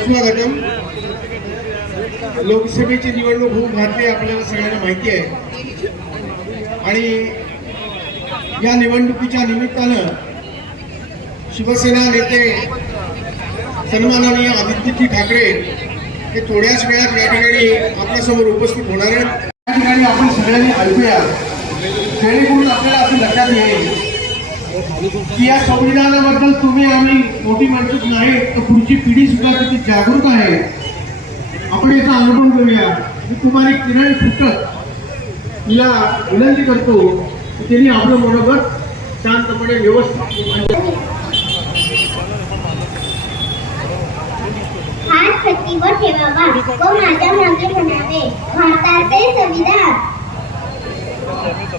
स्वागतम. लोकसभेची निवडणूक होऊन घातली आपल्याला सगळ्यांना माहिती आहे. आणि या निवडणुकीच्या निमित्तानं शिवसेना नेते सन्माननीय आदित्यजी ठाकरे हे थोड्याच वेळात या ठिकाणी आपल्यासमोर उपस्थित होणार आहेत. या ठिकाणी आपण सगळ्यांनी ऐकूया. जेणेकरून आपल्याला असं लक्षात येईल की या संविधानाबद्दल तुम्ही आम्ही मोठी माणसं नाही तर पुढची पिढी सुद्धा किती जागरूक आहे. आपण याचा अनुभव घेऊया. मी कुमारी किरण फुटक तिला विनंती करतो की त्यांनी आपलं मनोगत शांतपणे व्यवस्थित मांडावं. ठेवावा व माझ्या मागे म्हणावे भारताचे संविधान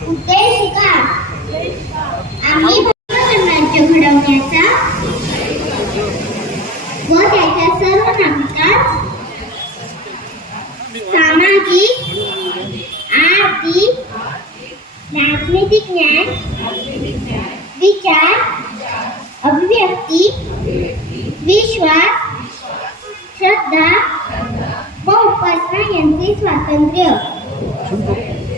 उद्देशिका आम्ही राज्य घडवण्याचा व त्याच्या सर्व नागरिकांस सामाजिक आर्थिक राजनैतिक न्याय विचार अभिव्यक्ती श्रद्धा व उपासना यांचे स्वातंत्र्य.